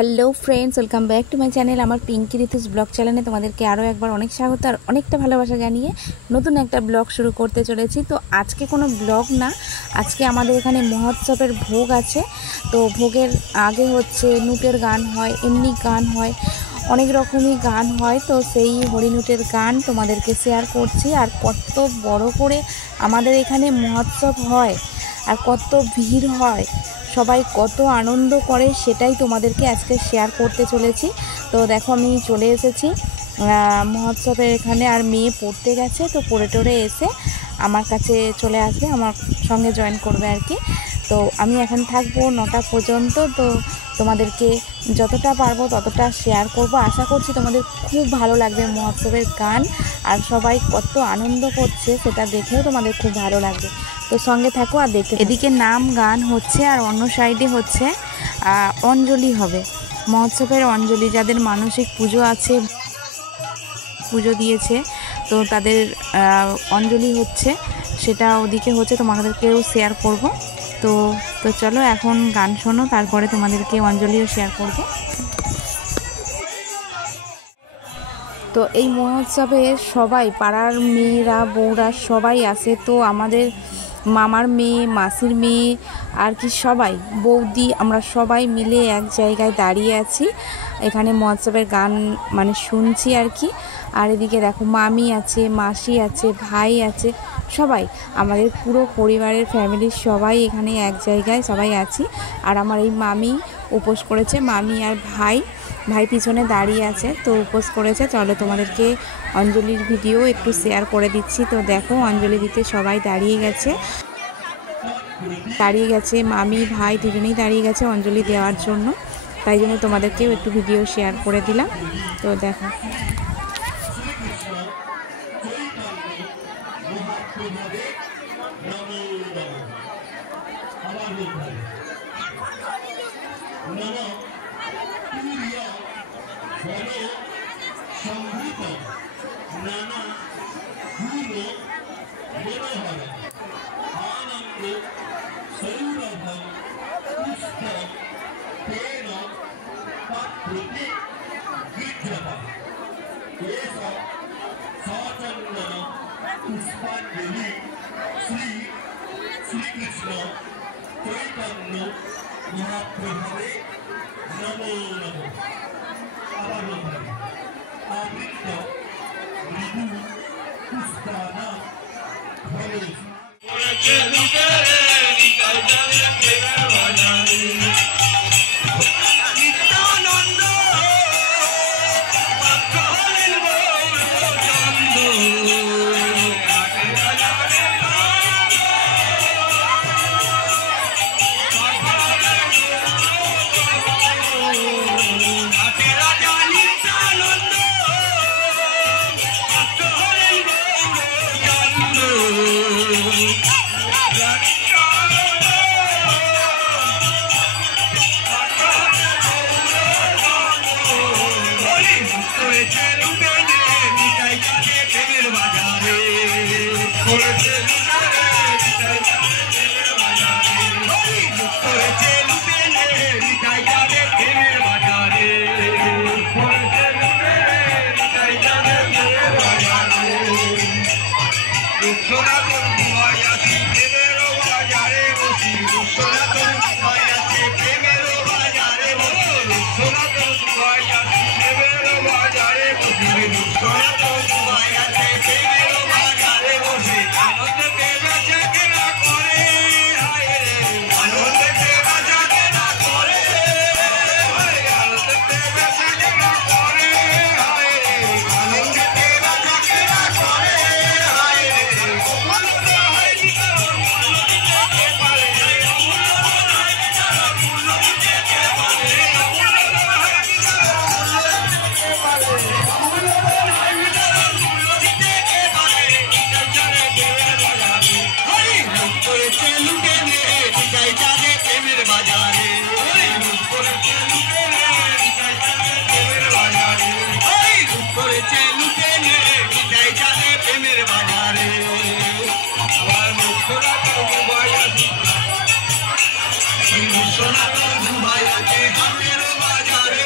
Hello friends, welcome back to my channel. আমার Pinki ঋতুস blog চ্যানেলে তোমাদেরকে আরও একবার অনেক স্বাগত আর অনেকটা ভালোবাসা জানিয়ে নতুন একটা ব্লগ শুরু করতে চলেছি। তো আজকে কোনো ব্লগ না, আজকে আমাদের এখানে মহোৎসবের ভোগ আছে। তো ভোগের আগে হচ্ছে নুটের গান হয়, এমনি গান হয়, অনেক রকমই গান হয়। তো সেই হরিনুটের গান তোমাদেরকে শেয়ার করছি। আর কত বড় করে আমাদের এখানে মহোৎসব হয় আর কত ভিড় হয়, সবাই কত আনন্দ করে সেটাই তোমাদেরকে আজকে শেয়ার করতে চলেছি। তো দেখো আমি চলে এসেছি মহোৎসবের এখানে, আর মেয়ে পড়তে গেছে। তো পড়ে টড়ে এসে আমার কাছে চলে আসবে, আমার সঙ্গে জয়েন করবে আর কি। তো আমি এখন থাকবো 9টা পর্যন্ত। তো তোমাদেরকে যতটা পারবো ততটা শেয়ার করব। আশা করছি তোমাদের খুব ভালো লাগবে মহোৎসবের গান, আর সবাই কত আনন্দ করছে সেটা দেখেও তোমাদের খুব ভালো লাগবে। তো সঙ্গে থাকো আর দেখতে। এদিকে নাম গান হচ্ছে আর অন্য সাইডে হচ্ছে অঞ্জলি হবে, মহোৎসবের অঞ্জলি। যাদের মানসিক পুজো আছে, পুজো দিয়েছে, তো তাদের অঞ্জলি হচ্ছে, সেটা ওদিকে হচ্ছে, তোমাদেরকেও শেয়ার করব। তো তো চলো এখন গান শোনো, তারপরে তোমাদেরকে অঞ্জলিও শেয়ার করব। তো এই মহোৎসবে সবাই, পাড়ার মেয়েরা, বউরা সবাই আসে। তো আমাদের মামার মেয়ে, মাসির মেয়ে আর কি সবাই, বৌদি, আমরা সবাই মিলে এক জায়গায় দাঁড়িয়ে আছি, এখানে মহোৎসবের গান মানে শুনছি আর কি। আর এদিকে দেখো মামি আছে, মাসি আছে, ভাই আছে, সবাই আমাদের পুরো পরিবারের ফ্যামিলির সবাই এখানে এক জায়গায় সবাই আছি। আর আমার এই মামি উপোস করেছে, মামি আর ভাই পিছনে দাঁড়িয়ে আছে, তো উপোস করেছে। চলো তোমাদেরকে অঞ্জলির ভিডিও একটু শেয়ার করে দিচ্ছি। তো দেখো অঞ্জলি দিতে সবাই দাঁড়িয়ে গেছে, মামি ভাই দুজনেই দাঁড়িয়ে গেছে অঞ্জলি দেওয়ার জন্য। তাই জন্য তোমাদেরকেও একটু ভিডিও শেয়ার করে দিলাম। তো দেখো পুষ্পাঞ্জলি শ্রী শ্রীকৃষ্ণ চৈতন্য মহাপ্রভাবে নমো নমো। আবার বলতে আবৃত্ত মৃদু পুষ্পানা ভবে সোনা তো ঘুমাই আছে হাতের বাজারে।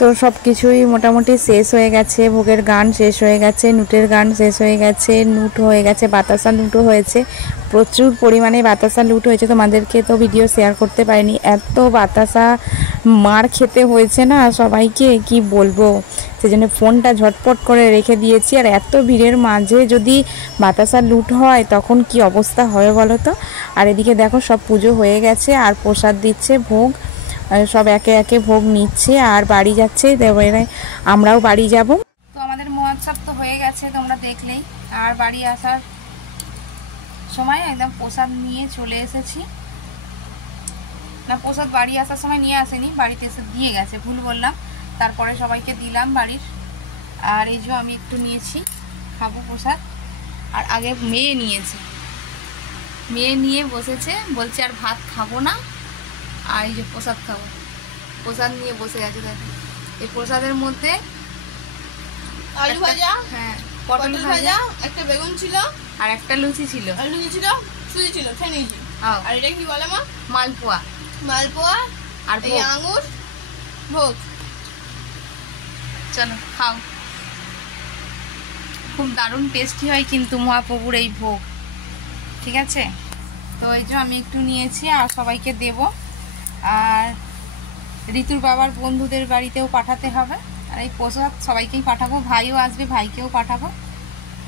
তো সব কিছুই মোটামুটি শেষ হয়ে গেছে। ভোগের গান শেষ হয়ে গেছে, নুটের গান শেষ হয়ে গেছে, নুট হয়ে গেছে, বাতাসা লুটও হয়েছে, প্রচুর পরিমাণে বাতাসা লুট হয়েছে। তোমাদেরকে তো ভিডিও শেয়ার করতে পারিনি, এত বাতাসা মার খেতে হয়েছে না সবাইকে, কি বলবো। সেজন্য ফোনটা ঝটপট করে রেখে দিয়েছি। আর এত ভিড়ের মাঝে যদি বাতাসা লুট হয় তখন কি অবস্থা হবে বলো তো। আর এদিকে দেখো সব পুজো হয়ে গেছে আর প্রসাদ দিচ্ছে, ভোগ সব একে একে ভোগ নিচ্ছে আর বাড়ি যাচ্ছে, এবারে আমরাও বাড়ি যাব। তো আমাদের মহোৎসব তো হয়ে গেছে, যাচ্ছে তোমরা দেখলেই। আর বাড়ি আসার সময় একদম প্রসাদ নিয়ে চলে এসেছি। না, প্রসাদ বাড়ি আসার সময় নিয়ে আসেনি, বাড়িতে এসে দিয়ে গেছে, ভুল বললাম। তারপরে সবাইকে দিলাম বাড়ির। আর এই যে আমি একটু নিয়েছি, খাবো প্রসাদ। আর আগে মেয়ে নিয়েছে, মেয়ে নিয়ে বসেছে, বলছে আর ভাত খাবো না, আর এই যে প্রসাদ খাবো। প্রসাদ নিয়ে বসে গেছে। দেখো এই প্রসাদের মধ্যে আলু ভাজা, হ্যাঁ পটল ভাজা, একটা বেগুন ছিল, আর একটা লুচি ছিল, আর লুচি ছিল, সুজি ছিল, খেয়ে নিয়েছি। আর এটা কি বলে মা? মালপোয়া। মালপোয়া আর এই আঙুর ভোগ। চলো খাও। খুব দারুণ টেস্টি হয় কিন্তু মহাপ্রভুর এই ভোগ, ঠিক আছে? তো এই যে আমি একটু নিয়েছি আর সবাইকে দেব। আর ঋতুর বাবার বন্ধুদের বাড়িতেও পাঠাতে হবে। আর এই প্রসাদ সবাইকেই পাঠাবো, ভাইও আসবে, ভাইকেও পাঠাবো।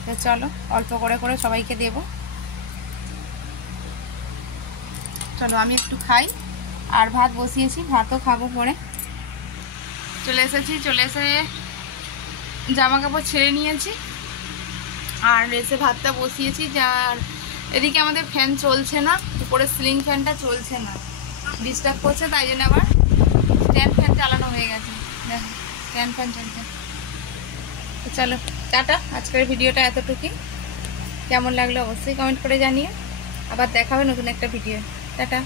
তো চলো অল্প করে করে সবাইকে দেব। চলো আমি একটু খাই। আর ভাত বসিয়েছি, ভাতও খাবো পরে। চলে এসেছি, চলে এসে জামা কাপড় ছেড়ে নিয়েছি আর এসে ভাতটা বসিয়েছি। যার এদিকে আমাদের ফ্যান চলছে না, উপরে সিলিং ফ্যানটা চলছে না, ডিস্টার্ব করছে, তাই জন্য আবার স্ট্যান্ড ফ্যান চালানো হয়ে গেছে। দেখো স্ট্যান্ড ফ্যান চলছে। তো চলো টাটা, আজকের ভিডিওটা এতটুকুই। কেমন লাগলো অবশ্যই কমেন্ট করে জানিও। আবার দেখা হবে নতুন একটা ভিডিও। টাটা।